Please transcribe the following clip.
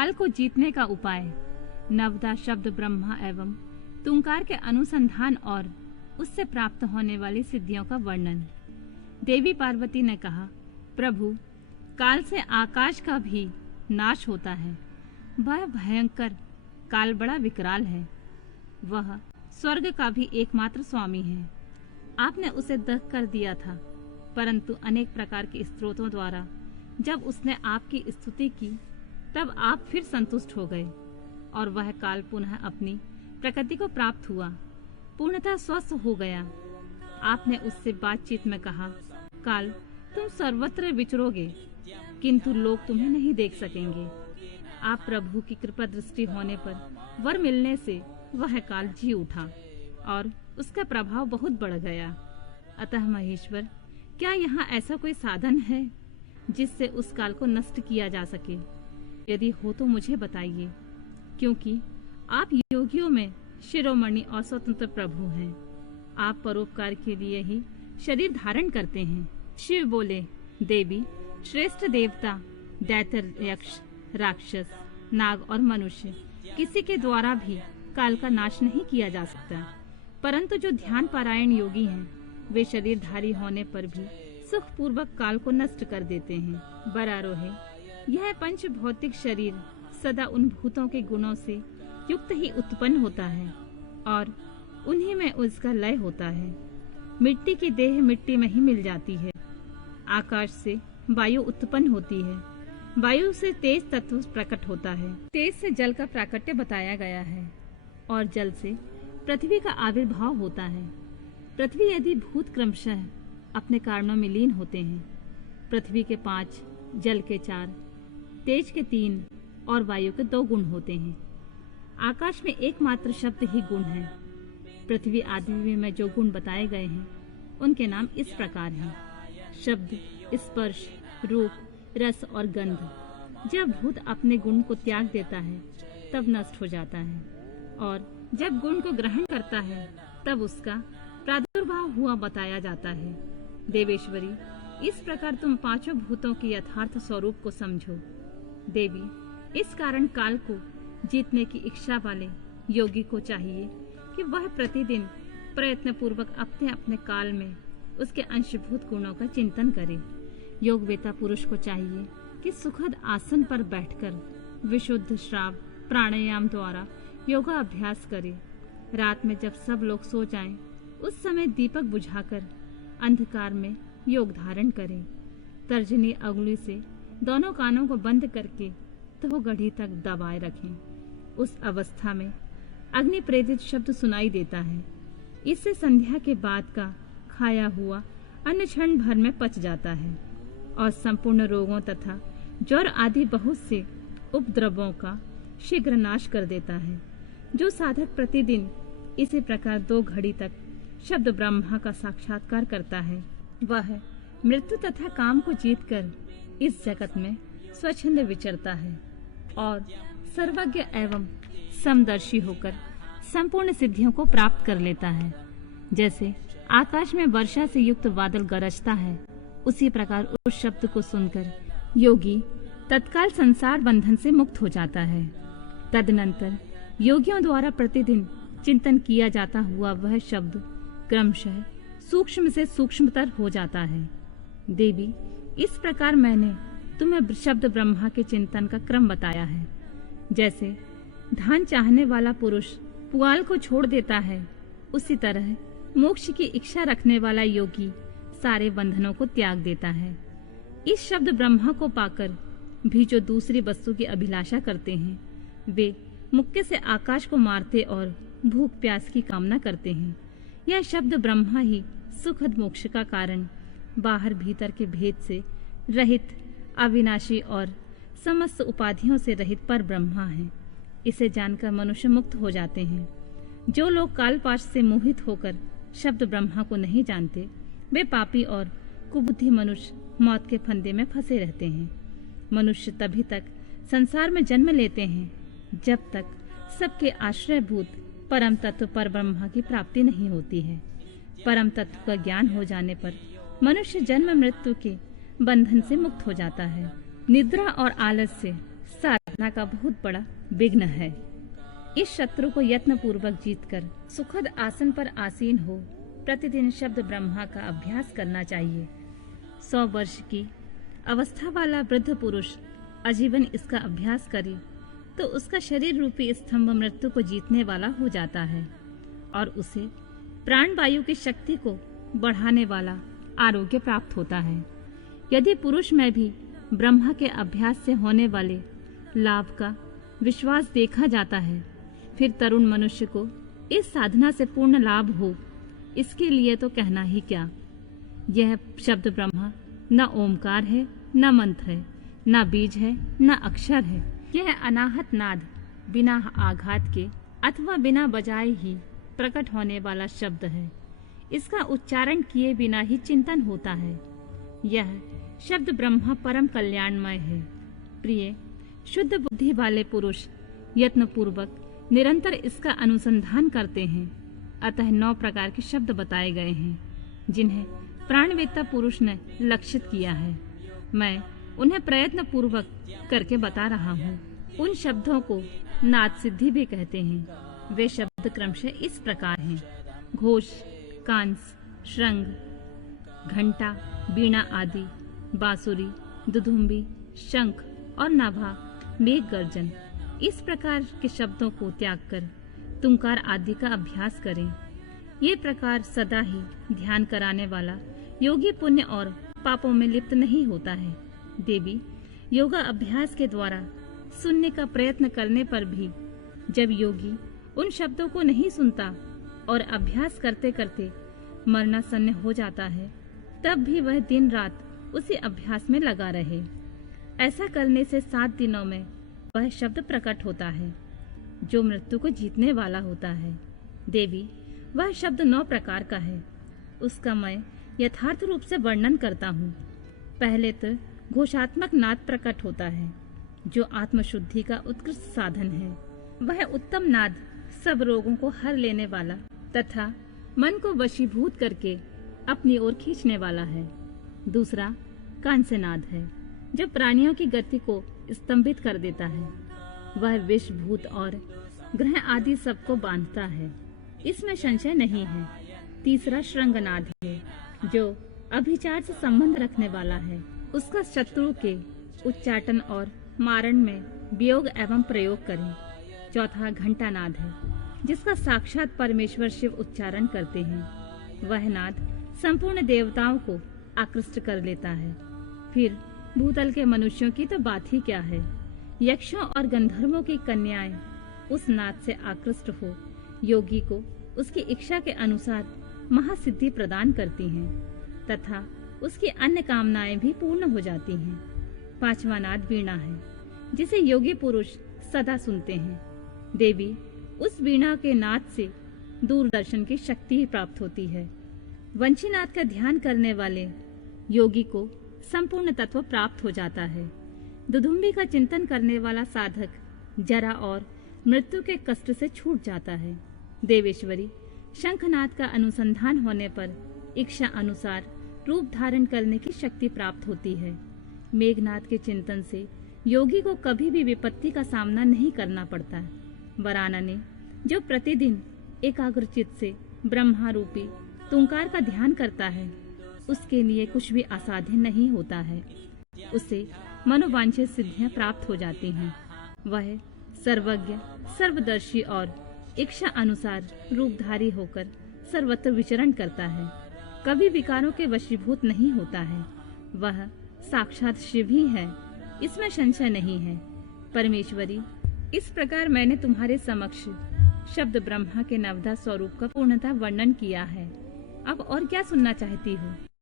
काल को जीतने का उपाय, नवदा शब्द ब्रह्मा एवं तुंकार के अनुसंधान और उससे प्राप्त होने वाली सिद्धियों का वर्णन। देवी पार्वती ने कहा, प्रभु, काल से आकाश का भी नाश होता है। वह भयंकर काल बड़ा विकराल है। वह स्वर्ग का भी एकमात्र स्वामी है। आपने उसे दग्ध कर दिया था, परंतु अनेक प्रकार के स्त्रोतों द्वारा जब उसने आपकी स्तुति की तब आप फिर संतुष्ट हो गए और वह काल पुनः अपनी प्रकृति को प्राप्त हुआ, पूर्णतः स्वस्थ हो गया। आपने उससे बातचीत में कहा, काल, तुम सर्वत्र विचरोगे, किंतु लोग तुम्हें नहीं देख सकेंगे। आप प्रभु की कृपा दृष्टि होने पर वर मिलने से वह काल जी उठा और उसका प्रभाव बहुत बढ़ गया। अतः महेश्वर, क्या यहाँ ऐसा कोई साधन है जिससे उस काल को नष्ट किया जा सके? यदि हो तो मुझे बताइए, क्योंकि आप योगियों में शिरोमणि और स्वतंत्र प्रभु हैं। आप परोपकार के लिए ही शरीर धारण करते हैं। शिव बोले, देवी, श्रेष्ठ देवता, दैत्य, यक्ष, राक्षस, नाग और मनुष्य किसी के द्वारा भी काल का नाश नहीं किया जा सकता, परंतु जो ध्यान पारायण योगी हैं वे शरीरधारी होने पर भी सुख पूर्वक काल को नष्ट कर देते हैं। बरारोहे, यह पंच भौतिक शरीर सदा उन भूतों के गुणों से युक्त ही उत्पन्न होता है और उन्हीं में उसका लय होता है। मिट्टी की देह मिट्टी में ही मिल जाती है। आकाश से वायु उत्पन्न होती है। वायु से तेज तत्व प्रकट होता है। तेज से जल का प्राकट्य बताया गया है और जल से पृथ्वी का आविर्भाव होता है। पृथ्वी यदि भूत क्रमशः अपने कारणों में लीन होते हैं। पृथ्वी के 5, जल के 4, तेज के 3 और वायु के 2 गुण होते हैं। आकाश में एकमात्र शब्द ही गुण है। पृथ्वी आदि में जो गुण बताए गए हैं उनके नाम इस प्रकार हैं: शब्द, स्पर्श, रूप, रस और गंध। जब भूत अपने गुण को त्याग देता है तब नष्ट हो जाता है और जब गुण को ग्रहण करता है तब उसका प्रादुर्भाव हुआ बताया जाता है। देवेश्वरी, इस प्रकार तुम 5 भूतों के यथार्थ स्वरूप को समझो। देवी, इस कारण काल को जीतने की इच्छा वाले योगी को चाहिए कि वह प्रतिदिन प्रयत्न पूर्वक अपने अपने काल में उसके अंशभूत गुणों का चिंतन करे। योगवेता पुरुष को चाहिए कि सुखद आसन पर बैठकर विशुद्ध श्राव प्राणायाम द्वारा योगा अभ्यास करे। रात में जब सब लोग सो जाएं, उस समय दीपक बुझाकर अंधकार में योग धारण करे। तर्जनी अंगुली से दोनों कानों को बंद करके 2 घड़ी तक दबाए रखें। उस अवस्था में अग्नि प्रेरित शब्द सुनाई देता है। इससे संध्या के बाद का खाया हुआ अन्य क्षण भर में पच जाता है और संपूर्ण रोगों तथा ज्वर आदि बहुत से उपद्रवों का शीघ्र नाश कर देता है। जो साधक प्रतिदिन इसी प्रकार 2 घड़ी तक शब्द ब्रह्मा का साक्षात्कार करता है, वह मृत्यु तथा काम को जीतकर इस जगत में स्वच्छंद विचरता है और सर्वज्ञ एवं समदर्शी होकर संपूर्ण सिद्धियों को प्राप्त कर लेता है। जैसे आकाश में वर्षा से युक्त बादल गरजता है, उसी प्रकार उस शब्द को सुनकर योगी तत्काल संसार बंधन से मुक्त हो जाता है। तदनंतर योगियों द्वारा प्रतिदिन चिंतन किया जाता हुआ वह शब्द क्रमशः सूक्ष्म से सूक्ष्मतर हो जाता है। देवी, इस प्रकार मैंने तुम्हें शब्द ब्रह्मा के चिंतन का क्रम बताया है। जैसे धन चाहने वाला पुरुष पुआल को छोड़ देता है, उसी तरह मोक्ष की इच्छा रखने वाला योगी सारे बंधनों को त्याग देता है। इस शब्द ब्रह्मा को पाकर भी जो दूसरी वस्तु की अभिलाषा करते हैं, वे मुक्के से आकाश को मारते और भूख प्यास की कामना करते हैं। यह शब्द ब्रह्मा ही सुखद मोक्ष का कारण, बाहर भीतर के भेद से रहित, अविनाशी और समस्त उपाधियों से रहित पर ब्रह्मा है। इसे जानकर मनुष्य मुक्त हो जाते हैं। जो लोग कालपाश से मोहित होकर शब्द ब्रह्मा को नहीं जानते, वे पापी और कुबुद्धि मनुष्य मौत के फंदे में फंसे रहते हैं। मनुष्य तभी तक संसार में जन्म लेते हैं जब तक सबके आश्रयभूत परम तत्व पर ब्रह्मा की प्राप्ति नहीं होती है। परम तत्व का ज्ञान हो जाने पर मनुष्य जन्म मृत्यु के बंधन से मुक्त हो जाता है। निद्रा और आलस से साधक साधना का बहुत बड़ा विघ्न है। इस शत्रु को यत्न पूर्वक जीतकर सुखद आसन पर आसीन हो प्रतिदिन शब्द ब्रह्मा का अभ्यास करना चाहिए। 100 वर्ष की अवस्था वाला वृद्ध पुरुष आजीवन इसका अभ्यास करे तो उसका शरीर रूपी स्तंभ मृत्यु को जीतने वाला हो जाता है और उसे प्राण वायु की शक्ति को बढ़ाने वाला आरोग्य प्राप्त होता है। यदि पुरुष में भी ब्रह्मा के अभ्यास से होने वाले लाभ का विश्वास देखा जाता है, फिर तरुण मनुष्य को इस साधना से पूर्ण लाभ हो, इसके लिए तो कहना ही क्या। यह शब्द ब्रह्मा न ओमकार है, न मंत्र है, न बीज है, न अक्षर है। यह अनाहत नाद बिना आघात के अथवा बिना बजाए ही प्रकट होने वाला शब्द है। इसका उच्चारण किए बिना ही चिंतन होता है। यह शब्द ब्रह्मा परम कल्याणमय है। प्रिय शुद्ध बुद्धि वाले पुरुष यत्न पूर्वक निरंतर इसका अनुसंधान करते हैं। अतः 9 प्रकार के शब्द बताए गए हैं जिन्हें प्राणवेत्ता पुरुष ने लक्षित किया है। मैं उन्हें प्रयत्न पूर्वक करके बता रहा हूँ। उन शब्दों को नाद सिद्धि भी कहते हैं। वे शब्द क्रमशः इस प्रकार हैं: घोष, कांस, श्रृंग, घंटा, बीणा आदि, बांसुरी, दुदुम्बी, शंख और नाभा, मेघ गर्जन। इस प्रकार के शब्दों को त्याग कर तुंकार आदि का अभ्यास करें। ये प्रकार सदा ही ध्यान कराने वाला योगी पुण्य और पापों में लिप्त नहीं होता है। देवी योगा अभ्यास के द्वारा सुनने का प्रयत्न करने पर भी जब योगी उन शब्दों को नहीं सुनता और अभ्यास करते करते मरणासन्न हो जाता है, तब भी वह दिन रात उसी अभ्यास में लगा रहे। ऐसा करने से 7 दिनों में वह शब्द प्रकट होता है जो मृत्यु को जीतने वाला होता है। देवी वह शब्द 9 प्रकार का है। उसका मैं यथार्थ रूप से वर्णन करता हूँ। पहले तो घोषात्मक नाद प्रकट होता है जो आत्मशुद्धि का उत्कृष्ट साधन है। वह उत्तम नाद सब रोगों को हर लेने वाला तथा मन को वशीभूत करके अपनी ओर खींचने वाला है। दूसरा कांस्य नाद है जो प्राणियों की गति को स्तंभित कर देता है। वह विष, भूत और ग्रह आदि सबको बांधता है, इसमें संशय नहीं है। तीसरा श्रृंगनाद है जो अभिचार से संबंध रखने वाला है। उसका शत्रु के उच्चाटन और मारण में वियोग एवं प्रयोग करें। चौथा घंटानाद है जिसका साक्षात परमेश्वर शिव उच्चारण करते हैं। वह नाद संपूर्ण देवताओं को आकृष्ट कर लेता है। फिर भूतल के मनुष्यों की तो बात ही क्या है। यक्षों और गंधर्वों की कन्याएं उस नाद से आकृष्ट हो योगी को उसकी इच्छा के अनुसार महासिद्धि प्रदान करती हैं तथा उसकी अन्य कामनाएं भी पूर्ण हो जाती हैं। 5वां नाद वीणा है जिसे योगी पुरुष सदा सुनते हैं। देवी उस वीणा के नाद से दूरदर्शन की शक्ति प्राप्त होती है। वंशीनाद का ध्यान करने वाले योगी को संपूर्ण तत्व प्राप्त हो जाता है। दुदुम्बी का चिंतन करने वाला साधक जरा और मृत्यु के कष्ट से छूट जाता है। देवेश्वरी शंखनाद का अनुसंधान होने पर इच्छा अनुसार रूप धारण करने की शक्ति प्राप्त होती है। मेघनाद के चिंतन से योगी को कभी भी विपत्ति का सामना नहीं करना पड़ता। वराना ने जो प्रतिदिन एकाग्रचित से ब्रह्मा रूपी तुंकार का ध्यान करता है उसके लिए कुछ भी असाध्य नहीं होता है। उसे मनोवांछित सिद्धियां प्राप्त हो जाती हैं। वह सर्वज्ञ, सर्वदर्शी और इच्छा अनुसार रूपधारी होकर सर्वत्र विचरण करता है। कभी विकारों के वशीभूत नहीं होता है। वह साक्षात शिव ही है, इसमें संशय नहीं है। परमेश्वरी, इस प्रकार मैंने तुम्हारे समक्ष शब्द ब्रह्मा के नवधा स्वरूप का पूर्णतः वर्णन किया है। अब और क्या सुनना चाहती हो?